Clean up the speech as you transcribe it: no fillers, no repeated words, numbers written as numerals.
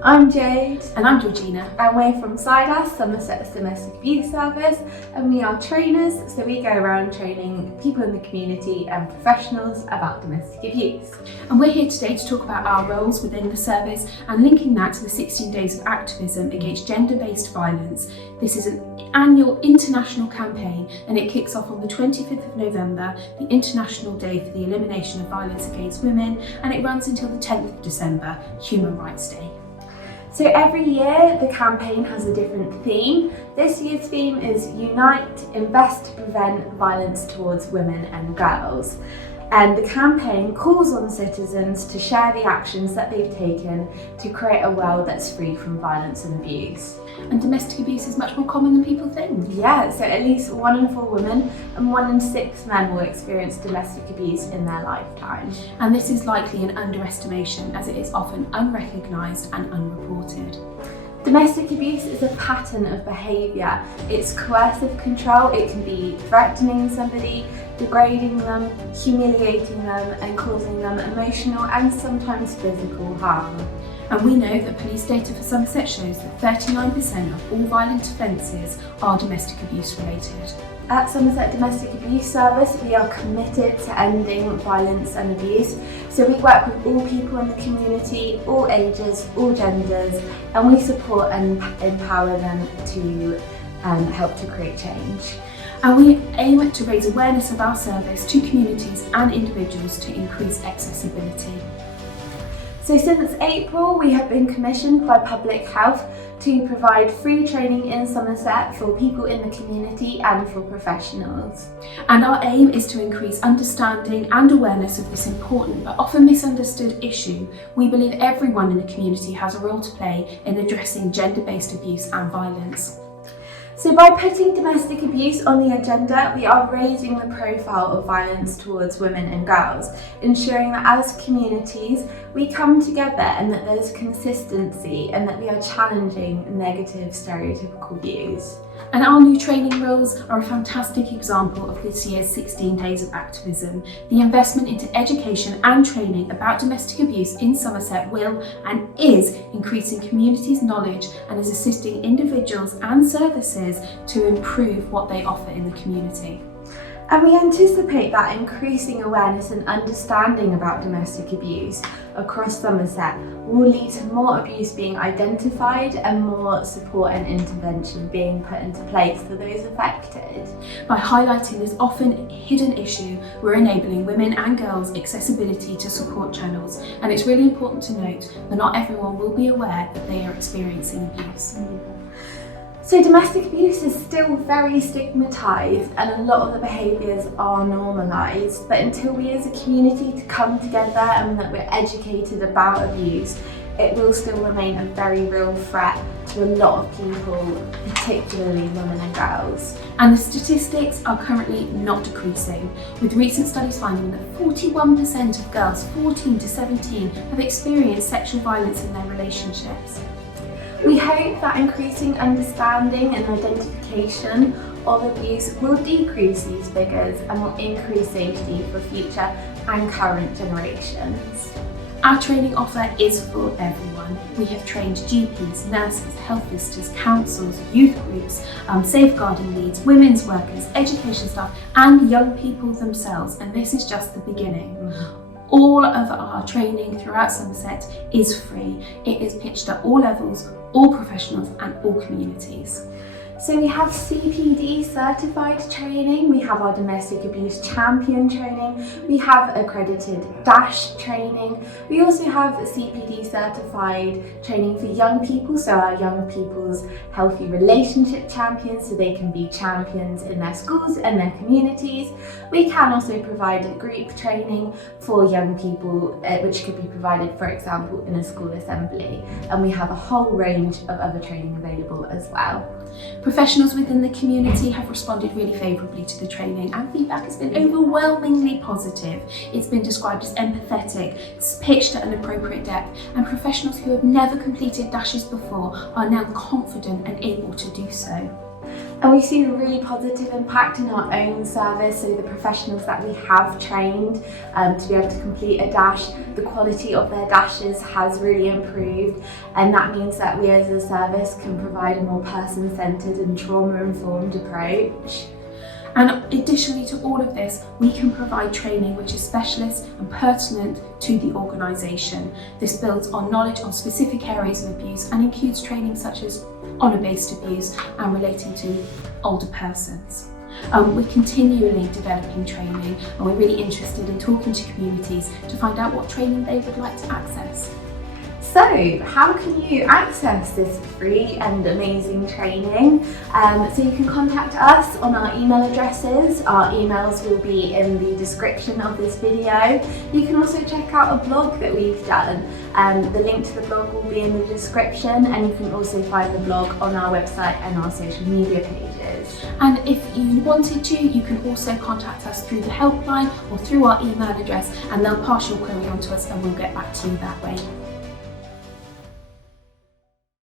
I'm Jade. And I'm Georgina. And we're from SIDAS, Somerset Domestic Abuse Service, and we are trainers, so we go around training people in the community and professionals about domestic abuse. And we're here today to talk about our roles within the service and linking that to the 16 Days of Activism Against Gender-Based Violence. This is an annual international campaign and it kicks off on the 25th of November, the International Day for the Elimination of Violence Against Women, and it runs until the 10th of December, Human Rights Day. So every year the campaign has a different theme. This year's theme is Unite, Invest to Prevent Violence Towards Women and Girls. And the campaign calls on citizens to share the actions that they've taken to create a world that's free from violence and abuse. And domestic abuse is much more common than people think. Yeah, so at least 1 in 4 women and 1 in 6 men will experience domestic abuse in their lifetime. And this is likely an underestimation as it is often unrecognised and unreported. Domestic abuse is a pattern of behaviour. It's coercive control. It can be threatening somebody, degrading them, humiliating them and causing them emotional and sometimes physical harm. And we know that police data for Somerset shows that 39% of all violent offences are domestic abuse related. At Somerset Domestic Abuse Service, we are committed to ending violence and abuse. So we work with all people in the community, all ages, all genders, and we support and empower them to help to create change. And we aim to raise awareness of our service to communities and individuals to increase accessibility. So since April, we have been commissioned by Public Health to provide free training in Somerset for people in the community and for professionals. And our aim is to increase understanding and awareness of this important but often misunderstood issue. We believe everyone in the community has a role to play in addressing gender-based abuse and violence. So by putting domestic abuse on the agenda, we are raising the profile of violence towards women and girls, ensuring that as communities we come together and that there's consistency and that we are challenging negative stereotypical views. And our new training roles are a fantastic example of this year's 16 Days of Activism. The investment into education and training about domestic abuse in Somerset will and is increasing communities' knowledge and is assisting individuals and services to improve what they offer in the community. And we anticipate that increasing awareness and understanding about domestic abuse across Somerset will lead to more abuse being identified and more support and intervention being put into place for those affected. By highlighting this often hidden issue, we're enabling women and girls accessibility to support channels, and it's really important to note that not everyone will be aware that they are experiencing abuse. So domestic abuse is still very stigmatised and a lot of the behaviours are normalised, but until we as a community to come together and that we're educated about abuse, it will still remain a very real threat to a lot of people, particularly women and girls. And the statistics are currently not decreasing, with recent studies finding that 41% of girls 14 to 17 have experienced sexual violence in their relationships. We hope that increasing understanding and identification of abuse will decrease these figures and will increase safety for future and current generations. Our training offer is for everyone. We have trained GPs, nurses, health visitors, councils, youth groups, safeguarding leads, women's workers, education staff and young people themselves, and this is just the beginning. All of our training throughout Somerset is free. It is pitched at all levels, all professionals and all communities. So we have CPD certified training, we have our domestic abuse champion training, we have accredited DASH training, we also have CPD certified training for young people, so our young people's healthy relationship champions, so they can be champions in their schools and their communities. We can also provide group training for young people, which could be provided, for example, in a school assembly, and we have a whole range of other training available as well. Professionals within the community have responded really favourably to the training and feedback has been overwhelmingly positive. It's been described as empathetic, it's pitched at an appropriate depth, and professionals who have never completed dashes before are now confident and able to do so. And we see a really positive impact in our own service, so the professionals that we have trained to be able to complete a dash, the quality of their dashes has really improved, and that means that we as a service can provide a more person-centred and trauma-informed approach. And additionally to all of this, we can provide training which is specialist and pertinent to the organisation. This builds on knowledge on specific areas of abuse and includes training such as honour-based abuse and relating to older persons. We're continually developing training, and we're really interested in talking to communities to find out what training they would like to access. So, how can you access this free and amazing training? So you can contact us on our email addresses. Our emails will be in the description of this video. You can also check out a blog that we've done. The link to the blog will be in the description, and you can also find the blog on our website and our social media pages. And if you wanted to, you can also contact us through the helpline or through our email address, and they'll pass your query on to us and we'll get back to you that way.